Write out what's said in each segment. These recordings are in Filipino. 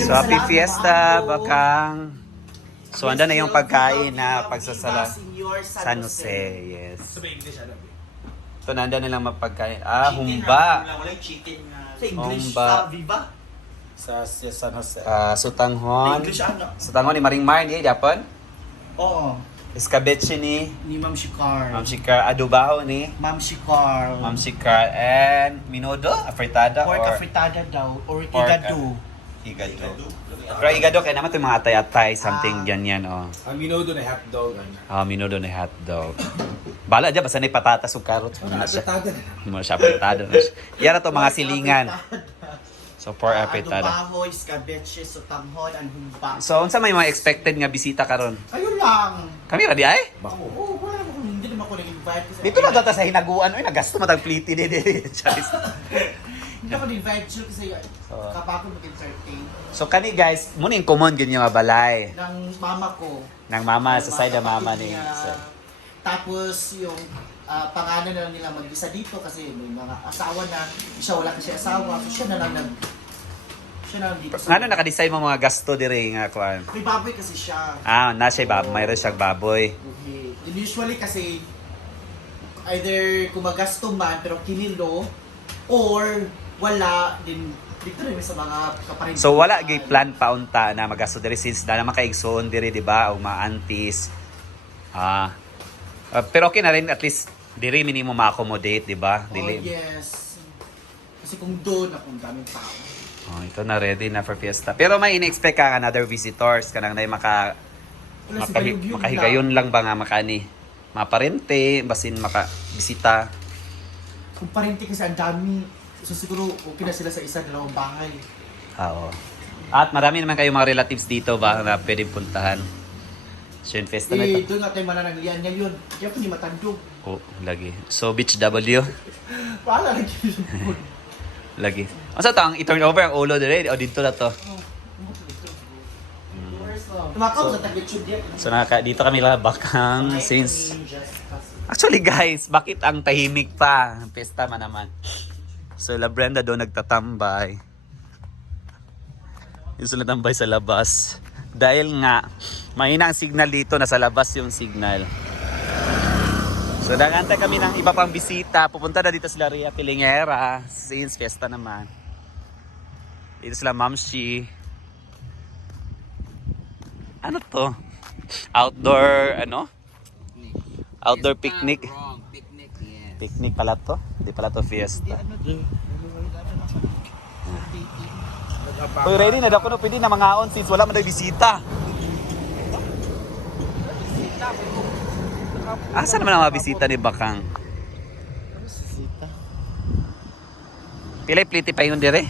So happy fiesta, bakang. So anda na yung pagkain na pagsasala. San Jose, yes. So nanda na lang mapagkain. Humba. Walang chicken nga. Sa English, Humba. sa Viva. Sa San Jose. Sutanghon. English ano? Sutanghon ni Maring Mar, di Japon. Oo. Escabeche ni Ni Ma'am Shikar. Ma'am Shikar. Adobaho ni Ma'am Shikar. Ma'am Shikar. And Minodo, afritada Pork or afritada daw. Or Pork, igado. igado. Pero igado kaya naman itong mga atay-atay, something ganyan, oh. Ang minudo na hotdog. Minodo na hotdog. Bala dyan, basta na patatas o carrots. Muna siya. Atada. Muna siya, apritada na siya. Yan na to mga silingan. So, pork apritada. Adobaho, escabeche, sotanghon, and humba. So, unsa may mga expected nga bisita karon? Ayun lang. Kami ra di ay? Oo, wala naman. Hindi naman ako nag-invite. Kasi Dito na data sa hinaguan, oy nagasto matag pliti di. Charis. Hindi ako nag-invite siya kasi kapag ako mag-entertain So kani guys, muna yung common ganyan nga balay ng mama ko. ng mama sa side ng mama ni. Niya. So, Tapos yung pangalan na lang nila mag-isa dito kasi may mga asawa na siya wala kasi asawa. So siya na lang dito. ngano naka-decide mo mga gasto dire nga kuan? May baboy kasi siya. Na siya mayroon siyang baboy. Okay. And usually kasi either kumagasto man pero kinilo or wala din dito rin sa mga kaparin. So wala gay plan paunta na magasto dire since na naman kaigsoon dire di ba o mga aunties. Pero okay na rin at least dire minimum ma-accommodate di ba? Oh, yes. Kasi kung doon akong daming tao. Ito na ready na for fiesta. Pero may in-expect ka another visitors kanang na Wala si Bayugyug makahigayon lang ba nga makani maparente basin makabisita. Kung parente kasi ang dami. So siguro okay na sila sa isa dalawang bahay. Oo. At marami naman kayong mga relatives dito ba na pwedeng puntahan. So yung fiesta na ito. Doon nga tayo manananglian ngayon. Hindi ako ni matandog. Lagi. So Beach W. Paala lang yun. Lagi. Asa to ang i-turn over ang ulo dire o dito na to. Tumakaw sa tag-YouTube din. So dito kami bakang since actually guys, bakit ang tahimik pa? Fiesta man naman. So La Brenda doon nagtatambay. Yung sila tambay sa labas. Dahil nga mahina ang signal dito, nasa labas yung signal. So nagantay kami ng iba pang bisita. Pupunta na dito sila Ria Pilingera since fiesta naman. Dito sila Mamshi. Ano to? Outdoor Outdoor picnic. Picnic, yes. Picnic pala to? Hindi pala to fiesta. Uy, ready na daw ko no pwede na mangaon since wala man daw bisita. Asa naman ang mga bisita ni Bakang? Pilay pliti pa yun dire?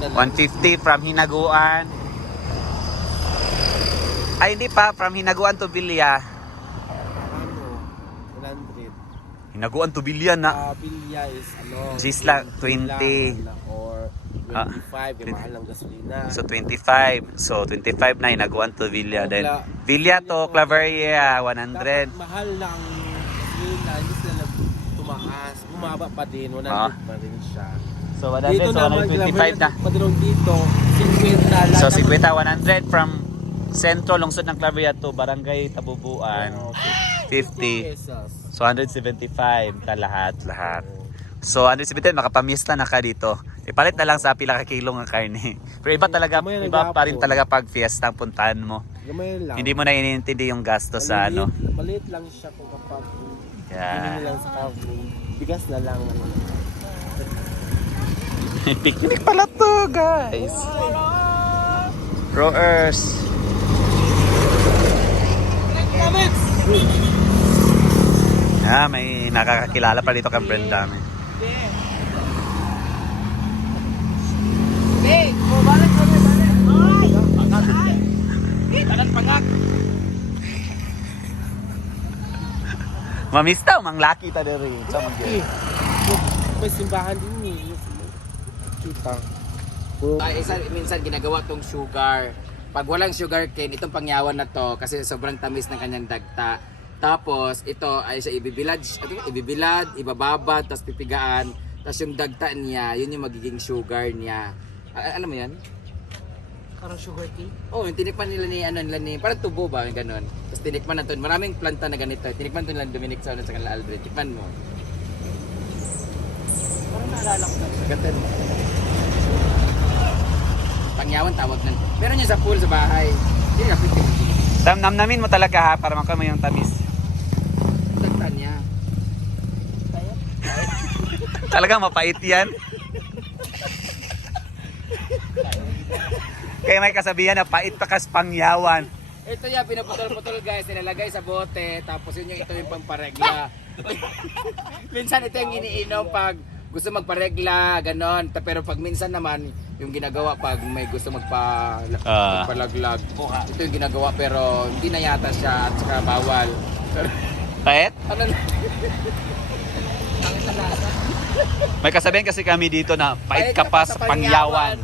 150 from Hinaguan. Ay hindi pa, from Hinaguan to Bilya. 100. Hinaguan to Bilya na. Bilya is Gisla, 20. Or 25, yung mahal ng gasolina. So 25. So 25 na Hinaguan to Villa. Then Villa to Claveria 100. Mahal lang gasolina, hindi sila tumaas. Bumaba pa din, 100 pa rin siya. So 100, so 125 na. Padulong dito, 50 lang. So 50, 100 from Centro, lungsod ng Claveria to Barangay Tabubuan. 50. Pesos. So 175 ka lahat. So 175 makapamiesta na ka dito. Ipalit na lang sa pila ka kilo ng karne. Pero iba talaga, iba pa rin talaga pag fiesta ang puntahan mo. Gamay lang. Hindi mo na iniintindi yung gasto sa ano. Maliit lang siya kung kapag Yeah. hindi lang sa kavling. Bigas na lang. Picnic pala to, guys. Roers. May nakakakilala pa dito kang friend namin. Hey, balik. Ay! Tanan pangak. Mamista, manglaki ta diri. Sa May simbahan din eh. Kita. Minsan ginagawa tong sugar. Pag walang sugar cane, itong pangyawan na to kasi sobrang tamis ng kanyang dagta. Tapos ito ay sa ibibilad, ibababad, tapos pipigaan. Tapos yung dagta niya, yun yung magiging sugar niya. Alam mo yan? Karang sugar cane. Oh, yung tinikman nila ni parang tubo ba, yung ganun. Tapos tinikman na to, maraming planta na ganito. Tinikman to nila Dominic sa kanila Aldrin. Tikman mo. Parang naalala ko na. Ganda mo. Pangyawan tawag nun. Meron yun sa pool sa bahay. Hindi nga pwede. Namnamin mo talaga ha, para makuha mo yung tamis. Tagtan niya. Talagang mapait yan. Kaya may kasabihan na pait pa kas pangyawan. Ito yan, pinaputol-putol guys. Nilalagay sa bote. Tapos yun yung ito yung pangparegla. Minsan ito yung iniinom pag gusto magparegla, ganon. Pero pag minsan naman, yung ginagawa pag may gusto magpalaglag. Ito yung ginagawa pero hindi na yata siya at saka bawal. Pait? Ano na? May kasabihan kasi kami dito na pait ka pa sa pangyawan.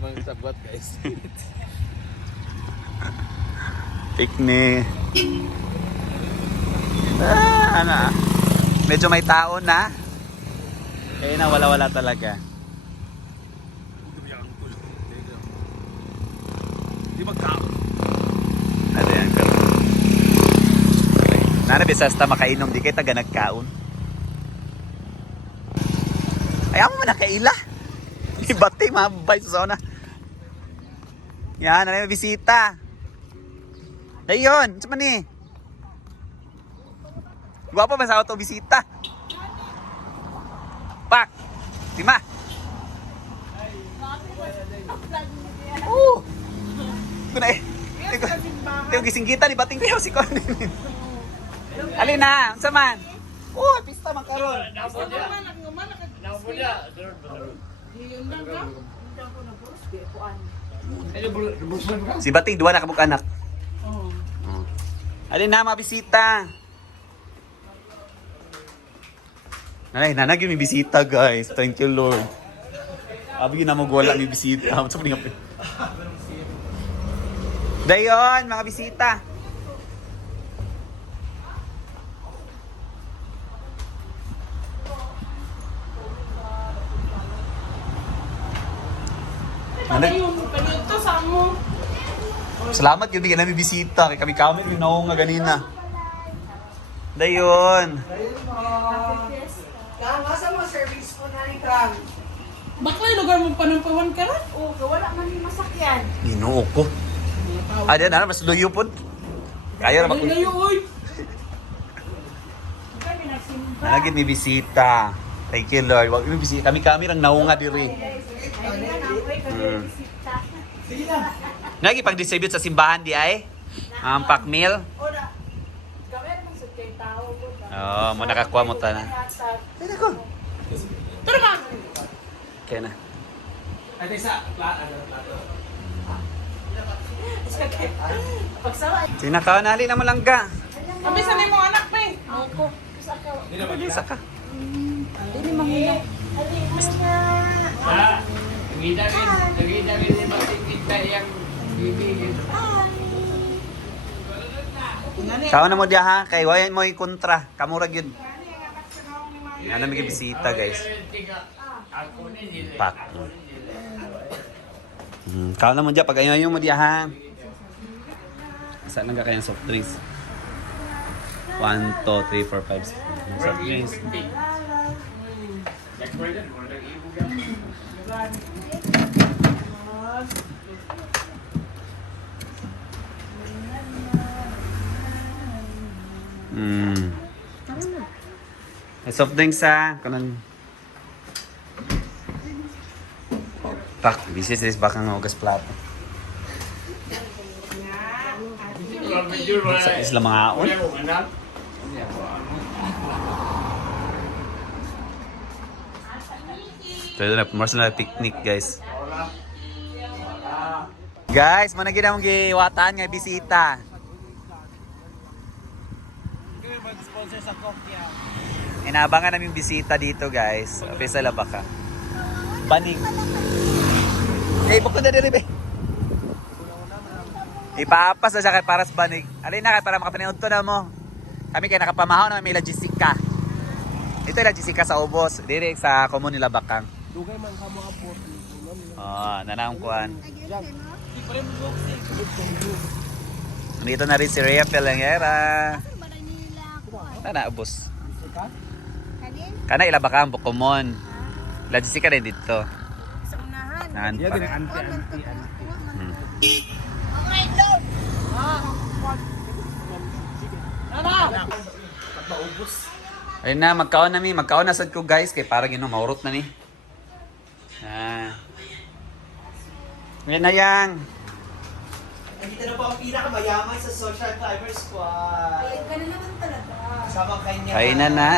Amang sabot guys. Picnic. Ano medyo may tao na. Kaya na wala-wala talaga. Di ba kaon? Ano yan? Nanabisasta makainom, di kayo taga nagkaon. Ayaw mo na kaila. Ibati, mabay sa sauna. Yan, ano yung bisita. Ayun, saan man eh? Gwapo ba sa auto bisita? Pak! Lima! Ito na eh. Ito yung gising kita ni Bating Kuyaw si Conan. Alin na, saan man? Pista man karon. Si Bating, duwa na kabuk anak. Alin na, mga bisita. Nanay, yung may bisita guys. Thank you Lord. Abi yun na mo wala may bisita. Dayon, mga bisita. Salamat yun, bigyan namin bisita. Kaya kami yung naunga ganina. Dayon. Kang, asa mo service ko na ni Kang? Bakla lugar mo panampawan ka rin? Oo, wala man yung masakyan. Ginoo ko. Diyan na, mas luyo po. Kaya na Ay, layo, oy! Kami nagsimba. Nalagyan may bisita. Thank you Lord. Wag may bisita. Kami lang naunga diri. Ay, napoy kami bisita. Nagi pag-distribute sa simbahan di ay? Pack meal. O na, kami naman sa kay tao ko. Oo, mo nakakuha mo ta na. Pwede ko. Tara ma! Kaya na. Ay, sa plato. Pagsawa. Sinakaw na alin na mo lang ga. Kami sa mo anak pa eh. Ako. Saka. Isa ka. Hindi mahina. Ali mo na. Nagida rin yung magkikita yung bibigin. Sawa na mo diya ha. Kay wayan mo yung kontra. Kamurag yun. Yan na may bisita guys. Pack. Kao na mo diya. Pag ayaw mo diya ha. Saan lang ka kayang soft drinks? 1, 2, 3, 4, 5, 6. Soft drinks. Soft drinks ha. Kanan. Pak, bisis is bakang hugas plato. Sa isla mga aon. So ito na, pumarsa na picnic guys. Guys, managin na mong giwatan nga bisita. Mag-sponsor sa Kokya. Inabangan namin bisita dito guys. Pesa laba ka. Banig. Bukod na diri be. Ipapas na siya kay Paras Banig. Alin na kay para makapanood to na mo. Kami kay nakapamahaw na may logistika. Ito yung logistika sa ubos. Diri sa common nila Bakang. Dugay man ka mo abot. Nanang kuan. Nandito na rin si Rhea Pelengera. Na ubos. Kana ila baka ang Bukomon. La Jessica rin dito. Sa unahan. Naan pa. Maubos. Ayun na, magkaon na mi. Magkaon na sad ko guys. Kaya parang yun, maurot na ni. Ngayon na yang. Nandito na po ang pinakamayaman sa Social Climber Squad. Ka na naman talaga. Kasama kanya. Kainan na.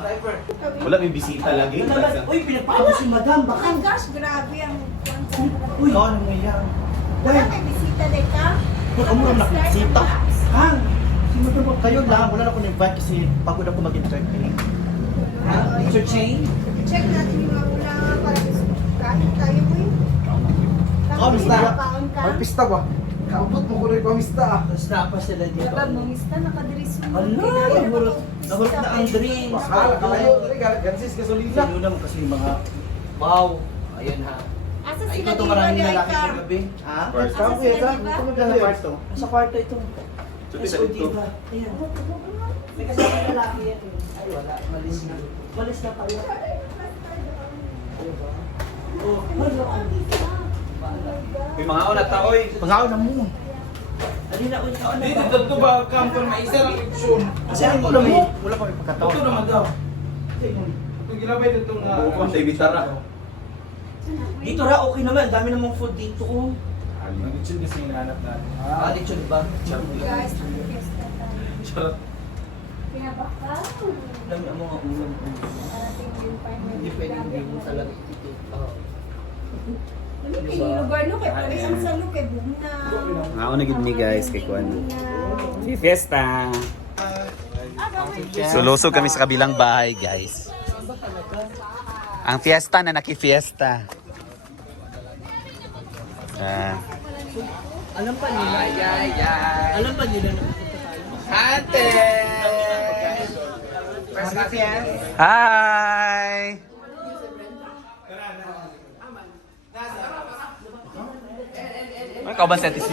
Driver. Wala may bisita lagi. Uy, pinagpaabos si Madam. Baka. Oh gosh, grabe ang Uy, ano mo yan? Wala may bisita din ka? Kung amo lang nakikita. Hang. Si Madam, kayo lang. Wala na ako na-invite kasi pagod ako mag-entertain. Entertain? Check natin yung mga wala para kahit tayo mo yun. Kamusta? Kaon ka? May pista ba? Kaupot mo ko rin pamista. Tapos pa sila dito. Kapag mamista, nakadiris mo. Ala, nahurot na ang drinks. Gansis gasolina. Sino naman kasi mga wow. Ayun ha. Asa Ay, sila ito diba, maraming Day lalaki ka? kagabi. Ha? First Asa sila diba? Sa kwarto. Sa kwarto ito. Sa diba? Ayan. May kasama lalaki yan. Ay wala, malis na. Malis na pala. Oh, May mga una taoy. pag-aon na mo. Ali na, uy, kaon na. Dito ba kampan may isa lang option. Kasi ano na mo? Wala pa may pagkataon. Ito naman daw. Ito ginabay dito nga. Bukod sa ibitara. Dito ra, okay naman. Dami namang food dito. Oh. Nag-chill kasi yung hanap natin. Lechon ba? Guys, fiesta tayo. Charot. Pinabaka. Dami ang mga ulam. Parating yung final. Hindi pwedeng hindi mo talaga dito. Ano kayo lugar no? Kaya pare ang salo kay Bugna. Mga una gid ni guys kay kuan. Si Fiesta. Sulusog kami sa kabilang bahay guys. Ang fiesta na naki-fiesta. Alam pa nila. Alam pa nila na pupunta tayo. Ate! First class yan? Hi! May kauban sa atis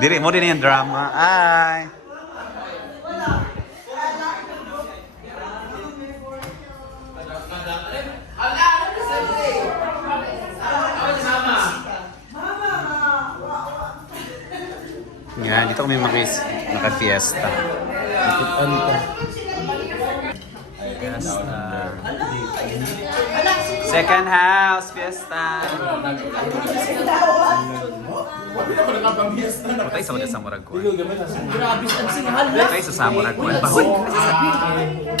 Diri mo din yung drama. Hi! Yan, dito kami naka-fiesta. Fiesta. Second house, fiesta. Patay sa mga samurag ko. Grabe, ang singhal na. Patay sa samurag ko. Bahoy.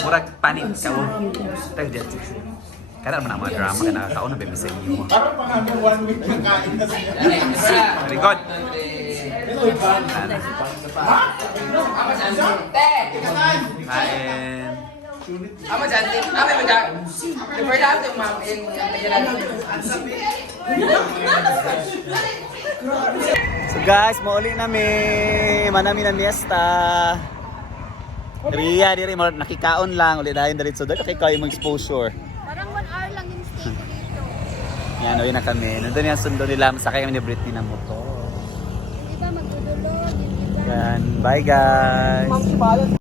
Murag panik ka. Tayo dito. Kaya naman ang mga drama ka nakakaon na bebe sa inyo. Parang pang hanggang 1 week ng kain na siya. Very good. Apa jantung? Teh! Kain. Apa jantung? Apa yang bedak? Lepas dah tu mam yang perjalanan. So guys, mauli nami. Manami na miesta. Riya, diri mo nakikaon lang. Uli dahil dali so dali kay mo exposure. Parang 1 hour lang yung stay ko dito. Yan, uwi na kami. Nandun yung sundo nila. Masakay kami ni Britney ng motor. Yung iba magdudulog, yung iba. Yan. Bye guys.